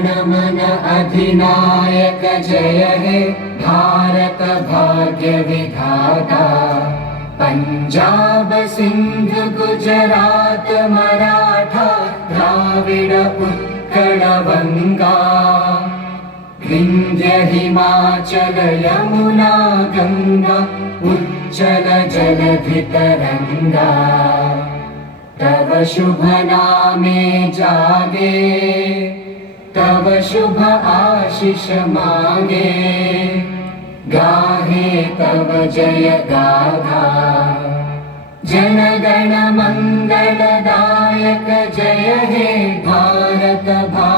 नमन अधिनायक जय हे भारत भाग्य विधाता। पंजाब सिंध गुजरात मराठा द्राविड उत्कल बंगा। विंध्य हिमाचल यमुना गंगा उच्चल जलधि तरंगा। तव शुभ नामे जागे तव शुभ आशीष मांगे। गाहे तव जय गाथा जन गण मंगलदायक जय हे भारत भाग्य